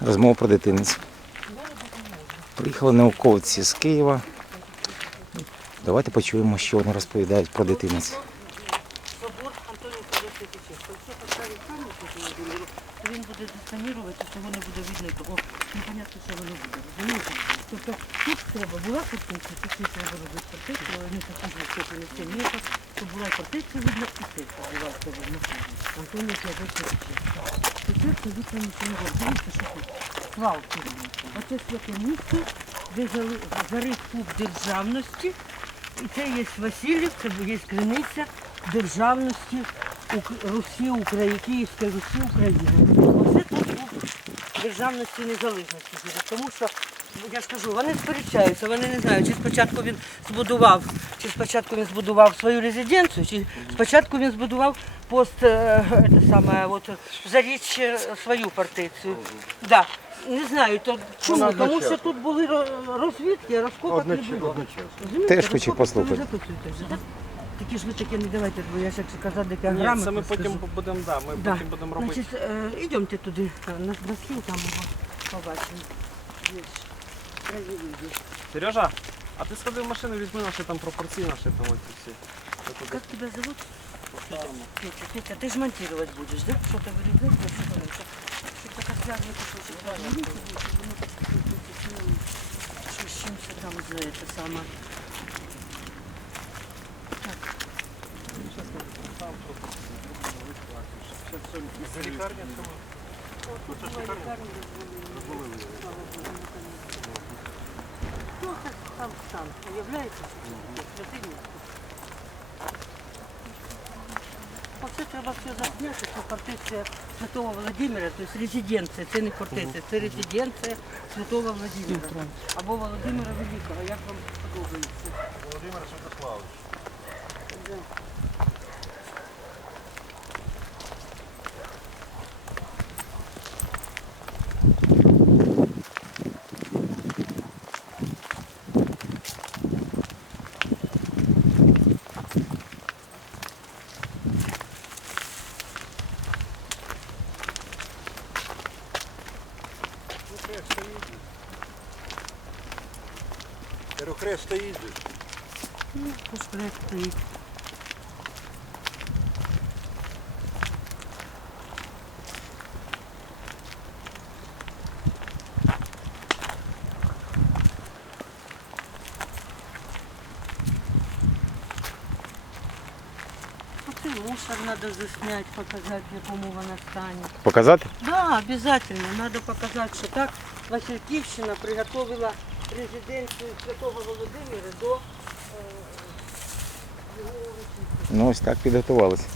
Розмова про дитинець. Приїхали науковці з Києва. Давайте почуємо, що вони розповідають про дитинець. Він буде дистанірувати, того не буде видно, того непонятно, що буде. Тобто тут треба була фортеця, тут треба робити фортецю, але не такі видно, і це називався видно. Антонія Павловича Тичевського. Тичевський вікна нічого не робить. Дивіться, що тут. Свалки. Оце святе місце, де зарив куб державності, і це є Васильів, це є криниця державності Русі України, Київської Русі України. Оце тут був державності незалежності. Тому що, я ж кажу, вони сперечаються, вони не знають, чи спочатку він збудував, чи спочатку він збудував свою резиденцію, чи спочатку він збудував пост, е, це саме, от, за річ е, свою фортецю. Да. Не знаю, то чому, тому що тут були ро- розвідки, розкопок не було. Розумієте, Теж хочу розкопок послухати. ви? Такі ж ви таке не давайте, бо я ж як казав, дека Ні, грамотно це ми потім скажу. будемо, да, ми Да. потім будемо робити. Значить, е, йдемте туди, е, на, на там його побачимо. Краєвиди. Сережа, а ти сходи в машину, візьми наші там пропорції, наші там оці всі. Це туди. Как тебя зовут? Петя, Петя, ты же монтировать будешь, да? Что-то вырезать, а что-то это. Что-то как связано кусочек. Что с чем-то там за это самое. Це лікарня, Кто сам сам является святыней? Оце треба все засняти, що фортеця Святого Володимира, тобто резиденція, це не фортеця, це резиденція Святого Володимира. Або Володимира Великого, як вам подобається. Володимир Святославович. Хрест стоїть. же. Кажу, хрест стоїть. же. Ну, пускай стоїть. Оце мусор надо заснять, показать, в якому вона стані. Показати? Да, обязательно. Надо показать, что так Васильківщина приготовила резиденцію Святого Володимира до е, його урочистості. Ну ось так підготувалися.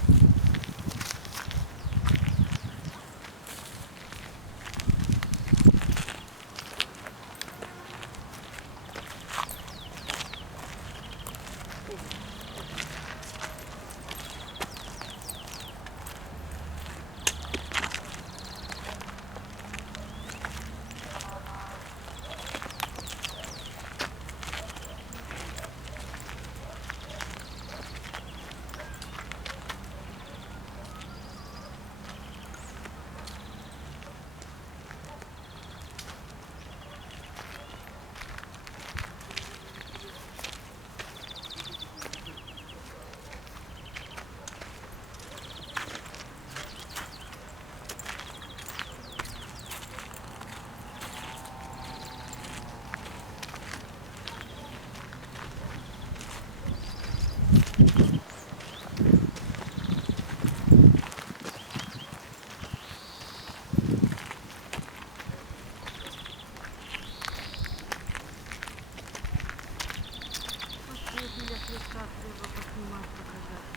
Ось біля хреста треба поснімати, показати.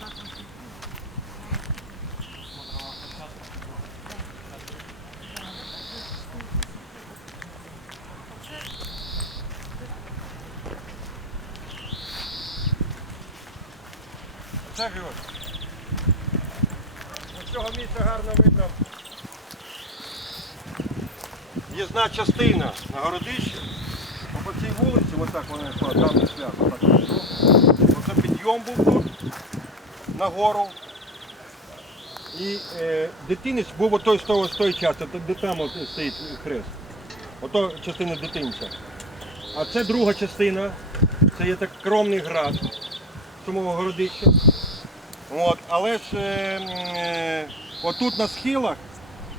Як він тут був. Оце З цього місця гарно видно. В'їзна частина на городище. По цій вулиці, отак вона йшла, свято. Так. Оце підйом був тут, нагору. І е, дитинець був отой з того з тої частини, де там от стоїть хрест. Ото частина дитинця. А це друга частина, це є так кромний град самого городища. От, але ж е, е, отут на схилах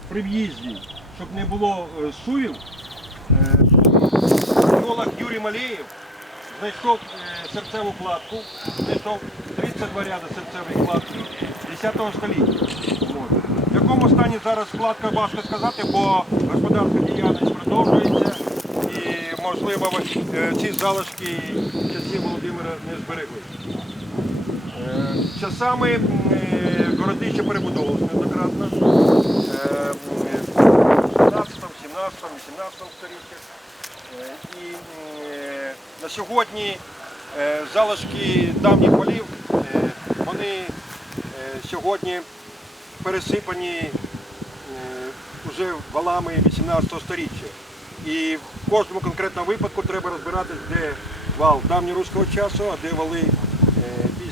при в'їзді, щоб не було е, сувів, е, Юрій Малеєв знайшов е, серцеву кладку, знайшов 32 ряди серцевої кладки 10 століття. От. В якому стані зараз складка важко сказати, бо господарська діяльність продовжується і, можливо, е, ці залишки часів Володимира не зберегли. Часами городище перебудовувалося неоднократно. В 16, 17, 18 століттях. І е, на сьогодні е, залишки давніх валів, е, вони сьогодні пересипані вже валами 18 століття. І в кожному конкретному випадку треба розбиратись, де вал давньоруського часу, а де вали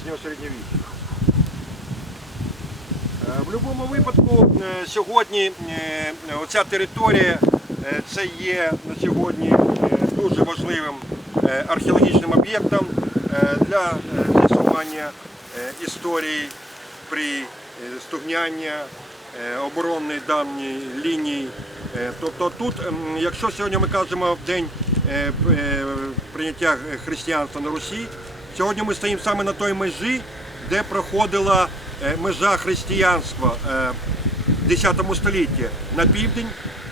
пізнього середньовіччя. Е, В будь-якому випадку е, сьогодні е, оця територія це є на сьогодні дуже важливим археологічним об'єктом для з'ясування історії при стугняння оборонної давньої лінії. Тобто тут, якщо сьогодні ми кажемо в день прийняття християнства на Русі, сьогодні ми стоїмо саме на той межі, де проходила е, межа християнства е, в 10 столітті на південь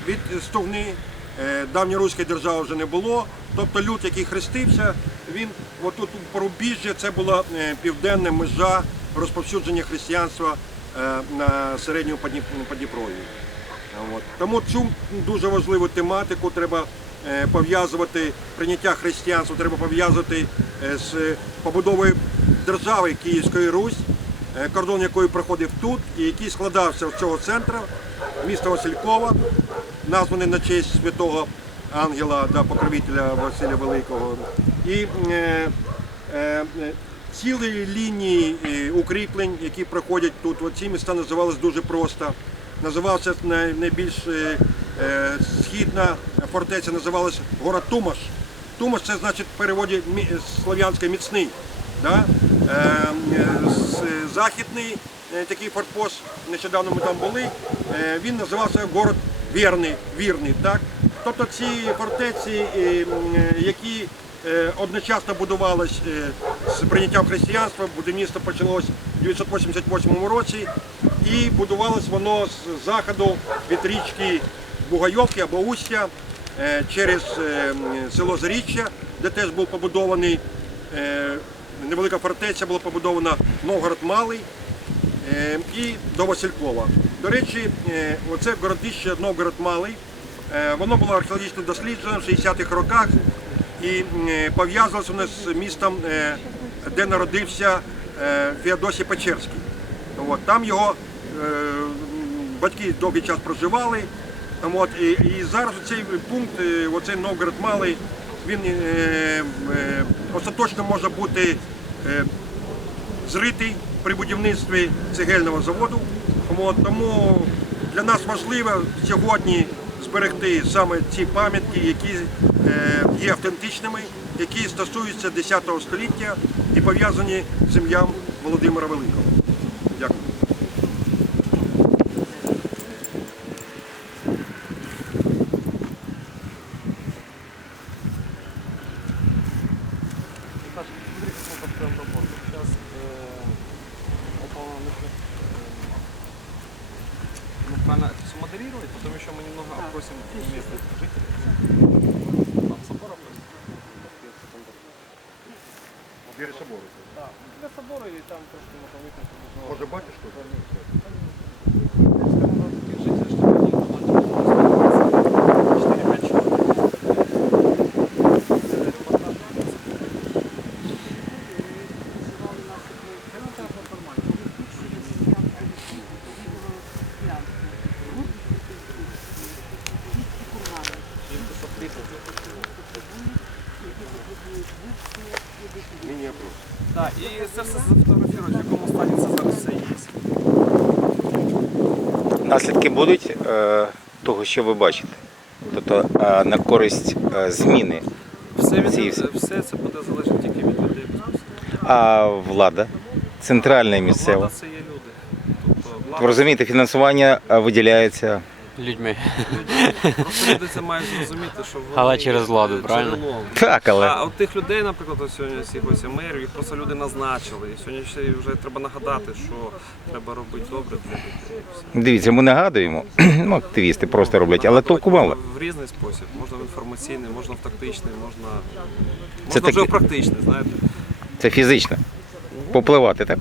від Стугни. Е, Давньоруської держави вже не було. Тобто люд, який хрестився, він отут у порубіжжя це була південна межа розповсюдження християнства на середньому Подніп- Подніпров'ї. От. Тому цю дуже важливу тематику треба пов'язувати, прийняття християнства треба пов'язувати е, з побудовою держави Київської Русь, е, кордон якої проходив тут і який складався з цього центру, міста Василькова, названий на честь святого ангела да, покровителя Василя Великого. І е, е, е, цілі лінії е, укріплень, які проходять тут, оці міста називались дуже просто. Називався найбільш е, е, східна фортеця, називалась город Тумаш. Тумаш це значить в переводі слов'янське міцний. Да? Е, е, західний е, такий форпост, нещодавно ми там були, е, він називався город Вірний, Вірний. Так? Тобто ці фортеці, е, е, які е, одночасно будувались е, з прийняттям християнства, будівництво почалось у 988 році, і будувалось воно з заходу від річки Бугайовки або Устя е, через е, село Заріччя, де теж був побудований е, невелика фортеця, була побудована Новгород Малий і до Василькова. До речі, оце городище Новгород Малий. Воно було археологічно досліджено в 60-х роках і пов'язувалося воно з містом, де народився Феодосій Печерський. Там його батьки довгий час проживали. От, і, і зараз цей пункт, е, оцей Новгород Малий, він е, е, остаточно може бути е, зритий при будівництві цегельного заводу. От, тому для нас важливо сьогодні зберегти саме ці пам'ятки, які е, є автентичними, які стосуються 10 століття і пов'язані з сім'ям Володимира Великого. Дякую. Біля собору. Да, для собора и там трошки можна виконати. Може батюшку? Жителі, щоб вони Так, і це все зафотографувати, в якому стані це зараз все є. Наслідки будуть е, того, що ви бачите. Тобто е, на користь е, зміни. Все, від, всі. все це буде залежати тільки від людей безпосередньо. А влада, центральна і місцева. Влада це є люди. Тобто Ви влада розумієте, фінансування е, виділяється. Людьми. Просто люди це мають зрозуміти, що вони Але через владу, є правильно? джерелом. Так, але А от тих людей, наприклад, ось сьогодні всіх ось мерів, їх просто люди назначили. І сьогодні ще й вже треба нагадати, що треба робити добре для людей. і все. дивіться, ми нагадуємо, ну, активісти просто роблять, але толку мало. В різний спосіб. Можна в інформаційний, можна в тактичний, можна, Це можна вже таки- в практичний, знаєте. Це фізично. Попливати, так?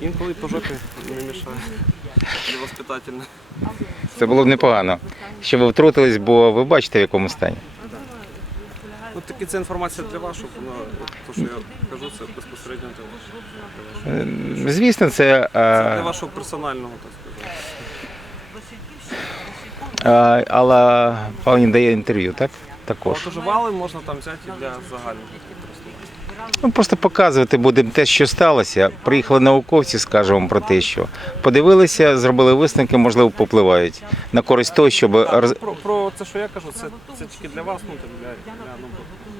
Інколи по жопі не мішає. Не воспитательно. Це було б непогано, що ви втрутились, бо ви бачите, в якому стані. Ну таки це інформація для вас, щоб то, що я кажу, це безпосередньо для вас. Е, Звісно, це, Це е, для вашого персонального, так сказати. е, Алла Павлівна дає інтерв'ю, так? Також. От можна там взяти і для загального. Ну, просто показувати будемо те, що сталося. Приїхали науковці, скажемо про те, що подивилися, зробили висновки, можливо, попливають на користь того, щоб роз... Про, про це, що я кажу, це, це тільки для вас, ну так для, для ну,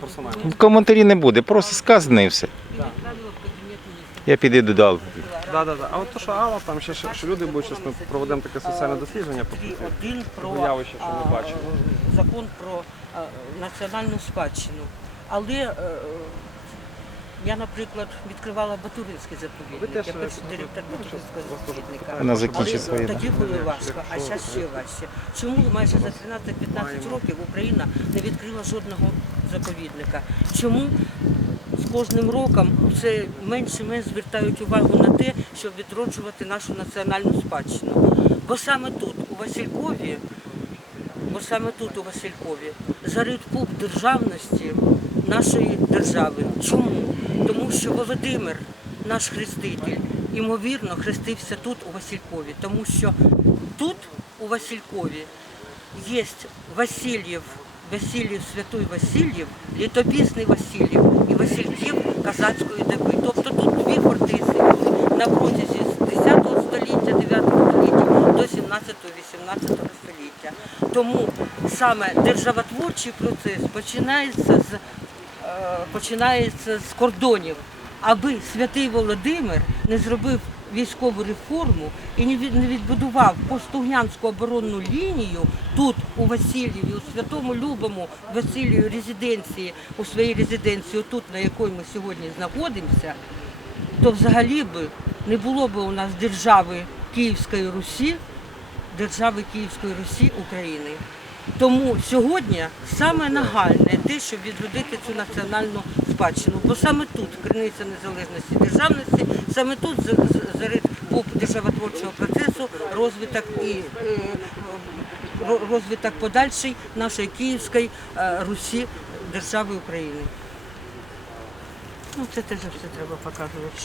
персонально. в коментарі не буде, просто сказано і все. Я піду додав. Да, да, да. А от то, що Алла, там ще що, що люди будуть, зараз ми проведемо таке соціальне дослідження по. Один про Явище, що ми а, бачимо. закон про а, національну спадщину. Але е, я, наприклад, відкривала Батуринський Ви заповідник. теж, Я перший директор ну, Батуринського заповідника. Вона закінчить своє. Тоді було важко, а зараз ще важче. Чому майже за 13-15 років Україна не відкрила жодного заповідника? Чому з кожним роком все менше і менше звертають увагу на те, щоб відроджувати нашу національну спадщину? Бо саме тут, у Василькові, бо саме тут, у Василькові, зарит пуп державності нашої держави. Чому? Тому що Володимир, наш хреститель, ймовірно, хрестився тут, у Василькові, тому що тут, у Василькові, є Васильєв, Васильєв, Святой Васильєв, літописний Васильєв і Васильків Казацької доби. Тобто тут дві фортеці були на протязі з 10 століття, 9 століття до 17-18 століття. Тому саме державотворчий процес починається з, починається з кордонів, аби святий Володимир не зробив військову реформу і не відбудував постугнянську оборонну лінію тут, у Васильєві, у святому Любому Василію резиденції, у своїй резиденції, тут, на якій ми сьогодні знаходимося, то взагалі би не було б у нас держави Київської Русі, держави Київської Русі України. Тому сьогодні саме нагальне те, щоб відродити цю національну спадщину. Бо саме тут криниця незалежності державності, саме тут за- за- зарит був державотворчого процесу, розвиток і е, розвиток подальший нашої Київської е, Русі держави України. Ну, це теж все треба показувати.